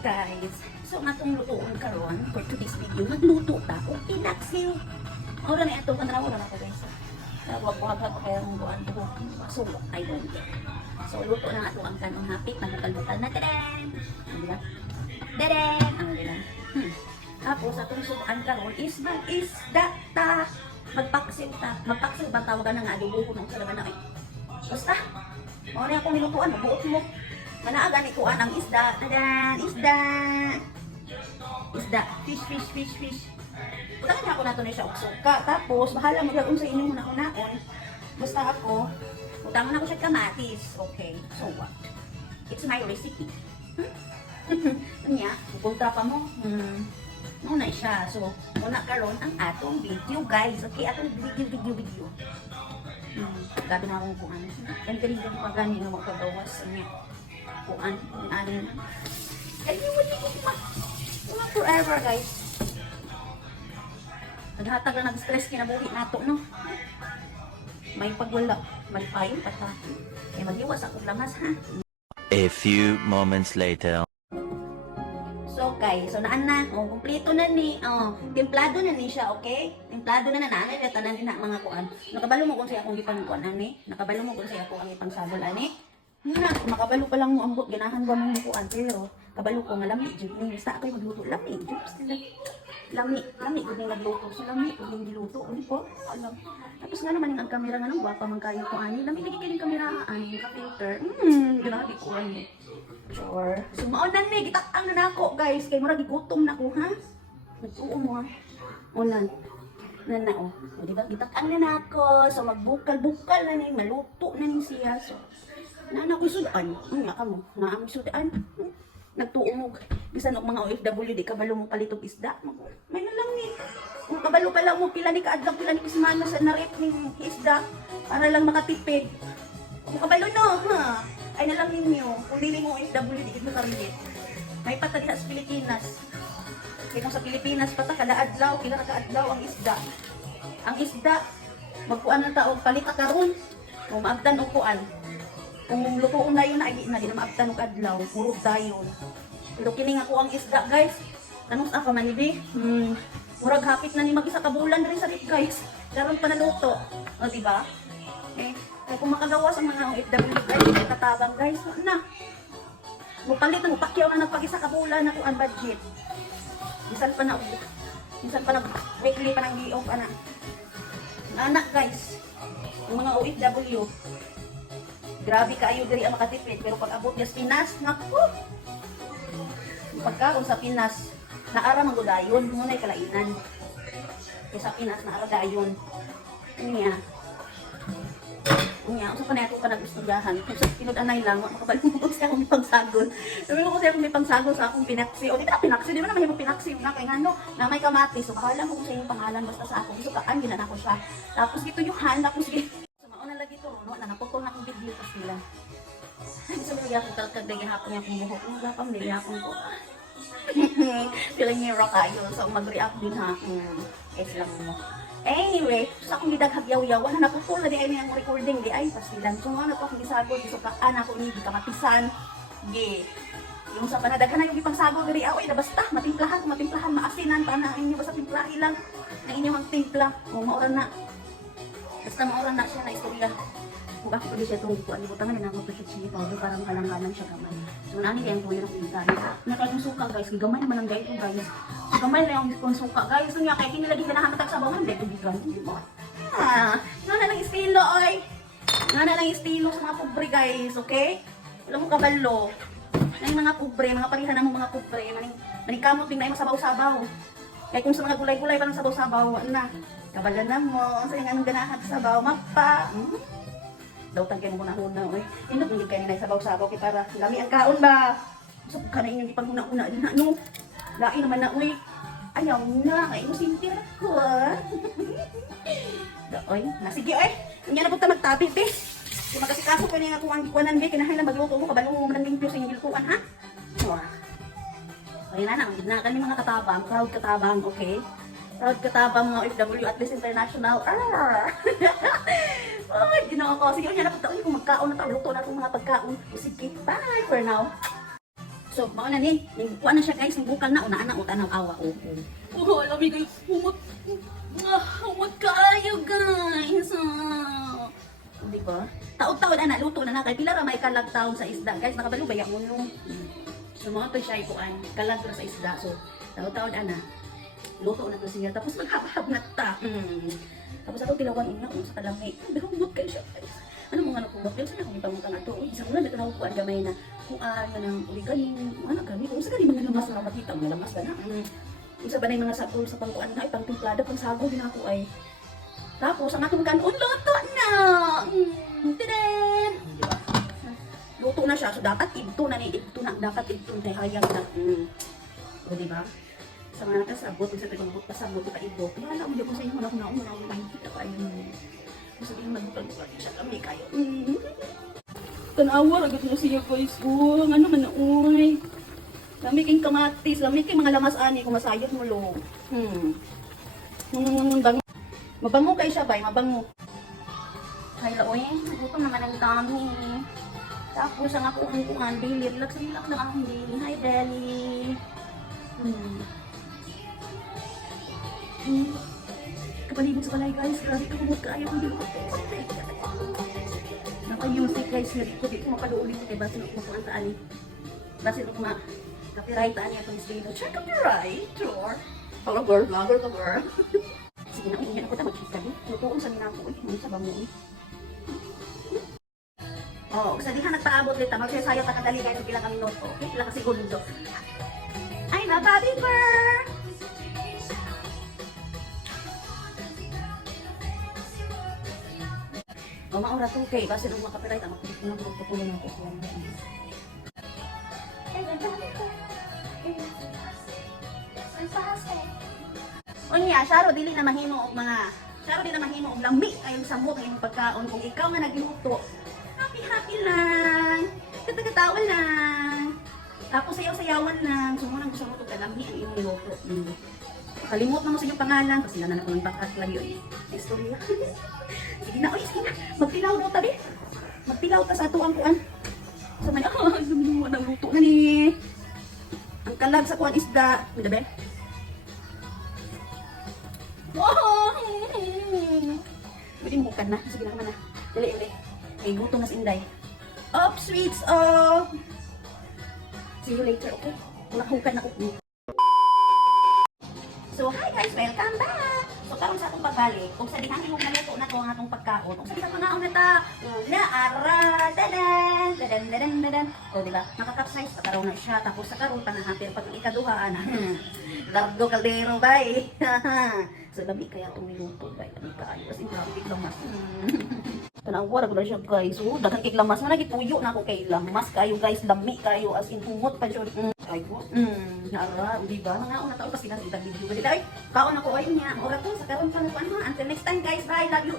guys, so atong lutuon karon for today's video, magluto ta og pinaksiw. Ora ni ato kanra wala na ko guys. Wag pa kaya mong buwan ko. So I don't care. So luto na ato ang kanong hapit, nagukal-bukal na tadam. Ano ba? Tadam. Ano ba? Tapos atong subukan karon is mag-isda ta. Magpaksiw ta. Magpaksiw ba tawagan nga adobo ko nung sa laman na eh. Basta. Ora akong nilutuan, buot mo. Manaagan ikuan ang isda. Tadan, isda. Isda. Fish. Putakan niya ako nato na siya og suka. Tapos, bahala mo gagawin sa inyong una-unaon. Basta ako, utangan ako siya kamatis. Okay, so what? It's my recipe. Kanya, pupunta pa mo. Muna siya. So, muna karon ang atong video, guys. Okay, atong video. Gabi na akong kung ano. And ganito pa gani nga magpagawas niya. Kuan aning hindi ko ma forever guys. Naghatag na nag-stress kinabuhi nato no. May pagwala, may payo pata. Kay magiwas ako lamas ha. A few moments later. So guys, so naan na, kumpleto na ni, templado na ni siya, okay? Templado na nanay na tanan na mga kuan. Nakabalo mo kung siya akong gipangkuan ani, nakabalo mo kung siya ako ang ipangsabol ani. Makabalo pa lang mo ambot, ganahan ba mong kuan, pero kabalo ko nga lami jud ni sa ako'y magluto lami jud sila. Lami gud ning nagluto, so lami gud ning giluto, uli po. Alam. Tapos nga naman ang kamera nga nang gwapa man kayo ko ani, lami lagi kining kamera ani, ka-filter. Grabe ko ani. Sure. So maunan ni gitak-ang na nako guys, kay murag gigutom na ko ha. Nagtuo mo ha. Unan. Na o. Di ba gitak-ang na nako, so magbukal-bukal na ni, maluto na ni siya. So na ko sudan. Nga ka mo, naami sudan. Nagtuo mo. Bisan og mga OFW di kabalo mo palitog isda. May na lang ni. Kung kabalo pa lang mo pila ni kaadlaw pila ni kismana sa narep ning isda para lang makatipid. Kung kabalo no, ha. Ay na lang ninyo. Kung dili mo OFW di kita karinit. May patag sa Pilipinas. Kaya kung sa Pilipinas pata kada adlaw, kila ka adlaw ang isda. Ang isda magkuan na ta og palita karon. Kung maabtan og kuan. Kung lutuon na yun na, di na maabtan og adlaw, puro dayon. Pero kini nga ko ang isda guys. Tanong sa ako manibi. Murag hapit na ni mag-isa ka bulan rin sa lit guys. Karon pa naluto. O diba? Eh, kaya kung makagawas ang mga OFW guys, katabang guys, na. Mupalit na, mupakyaw na nagpag-isa ka bulan na ko ang budget. Minsan pa na weekly pa nang gi-off anak. Anak guys, yung mga OFW, grabe kaayo diri ang makatipid, pero pag abot niya sa Pinas, naku! Pagkaon sa Pinas, naara man dayon, muna'y kalainan. Kaya sa Pinas, naara dayon. Niya. Usa pa na ito ka nag-istudyahan. Kung sa pinod-anay lang, makabalungkot siya akong pangsagol. Sabi ko siya akong may pangsagol sa akong pinaksi. O di ba pinaksi? Di ba naman yung pinaksi? Nga kaya nga no, na may kamatis. So bahala mo kung sa yung pangalan basta sa ako. Gusto kaan, ginan ako siya. Tapos gito yung hand, tapos gito. Mauna lagi ito, no? Naputol na akong video pa sila. Gusto mo yung kalkag na gihapon yung buhok. Ang gapang na gihapon ko. Feeling niya kayo. So mag-react din ha. Lang mo. Anyway, sa akong gidaghag yaw-yaw, wala naputol na di ay niyang recording. Di ay, pasilan. So ano po akong gisagol. Gusto kaan ako ni kamatisan. Di. Yung sa panadaghan na yung ipangsagol. Di ay, basta matimplahan, maasinan. Paano inyo basta timplahi lang. Ang inyong timpla. O mauran na. Basta mauran na siya na istorya. Kung bakit pwede siya itong ikuan, ibutangan na naman siya chili powder, parang kalang-kalang siya gamay. So nani kayang tuloy ng pinta. Nakayong suka guys, gamay naman ang gaya ito guys. So gamay na yung suka guys. So nga, kaya kinilagi ka nahamatag sa bawan, dahil tubigan. Nga na lang estilo, oy. Nga na lang estilo sa mga pobre guys, okay? Wala mo kabalo. Na yung mga pobre, mga parihan na mo mga pobre. Maning kamot din na yung masabaw-sabaw. Kaya kung sa mga gulay-gulay parang sabaw-sabaw, na. Kabala na mo, sa yung anong ganahan sa sabaw, mapa. Daw tagyan mo na huna, oy. Indot hindi kayo na sabaw-sabaw kay para lami ang kaon ba. So ka na inyong ipanguna-una din na no. Lain naman na oy. Ayaw na kay mo sintir ko. Oy, nasige oy. Unya na punta magtabi te. Kung magkasikaso ko niya kung ang ikuanan be kinahanglan magluto mo kabalo mo man limpyo sa inyong gilutuan ha. Oy na na kami mga katabang, proud katabang, okay? Proud katabang mga OFW at least international. Ay, ginoo ko. Sige, yan na pagtaon kung magkaon na tayo. Luto na itong mga pagkaon. Sige, bye for now. So, mao na ni, kuha na siya guys, bukal na, una-ana, utanaw awa, oh. Oh, alam mo kayo, humot kaayo guys, Di ba? Taod-taod, ana, luto na na, kay pila ra may kalag taon sa isda, guys, nakabalo ba yung uno? So, mga to siya ikuan, kalag ra sa isda, so, taod-taod, ana, luto na to siya, tapos maghahab na ta, Tapos ako tilawan una, sa kalami, humot kayo siya, guys. Ano mga nakumot yun? Sana kung ipamutang ato. Isang ulan, ito na kukuan gamay na kung nga ng uliganin. Ano kami? Kung sa mga lamas na makita, mga lamas ka na. Isa ba na yung mga sakol sa pangkuan na, ipang timplada, pang sago din ako ay. Tapos, ang atong kanon, luto na! Tadaan! Diba? Luto na siya. So, dapat ibto na ni, ibto na. Dapat ibto na, hayang na. O, diba? Sa mga nakasabot, sa tagbot, pasabot, paibot. Wala mo dito sa inyo, wala ko na nakikita pa yun. Gusto din magbukal-bukal siya kami kayo. Tanawa, agad mo siya guys. Ano man na uy. Lami king kamatis, lami king mga lamas ani kung masayot mo lo. Bango. Mabango kayo siya bay, mabango. Ay laoy, gutom naman ang dami. Tapos ang ako ang kuhan, daily, relax lang akong daily. Hi Belly. Kapalibot sa balay guys, grabe ka humot ka, ayaw ang bilot. Naka-music guys, hindi ko mapaluulit kay Basin ako makuhaan sa ali. Basin ako copyright niya itong video. Check copyright, or hello girl, vlogger ka girl. Sige na, umiyan ako tamag chika din. Lutuon sa minako, sa bango. Oh, sa diha nagpaabot dito, magsasayaw ta kadali guys, pila kami minuto. Okay, pila ka segundo. Ay, na baby girl! O maura to kay kasi nung makapiray ta magpupulo na ko. Unya, Sharo dili na mahimo og mga Sharo dili na mahimo og lambi kayong samot ang imong pagkaon kung ikaw nga nagluto. Happy lang. Katagatawa lang. Tapos sayaw-sayawan lang. Sumunang gusto mo ito kalambi ang iyong niluto. Kalimot na mo sa inyong pangalan kasi na ako ng bakat lang yun. Istorya. Sige na, oy, sige na. Magtilaw daw tabi. Magtilaw ta sa ato ang kuan. Sa man, sumuwa ng luto na ni. Ang kalag sa kuan isda. Ano ba? Wow! Pwede mo bukan na. Sige na naman na. Dali. Ay, guto na si Inday. Up, sweets, up! See you later, okay? Nahukan ako. So, hi guys! Welcome back! So, karon sa atong pagbalik, kung sa dihang imong naluto na to ang atong pagkaon, kung sa dihang mga na ta, ara, dadan. O, diba? Nakaka-exercise pa karon na siya, tapos sa karon pa na hapir pag ikaduhaan. Lardo kaldero, bye! So, labi kaya itong minuto, bye. Labi kayo. As in, grabe lang mas. Tanawa, ko na siya guys. Oh, daghang kay lamas. Nagituyo na ako kay lamas kayo guys. Lami kayo. As in, humot pa siya. Ayo. Nara, di ba? Mga una taon pa sila sa video. Dili ay, kaon ako ayun niya. Ora to sa karon pa na. Until next time guys. Bye. Love you.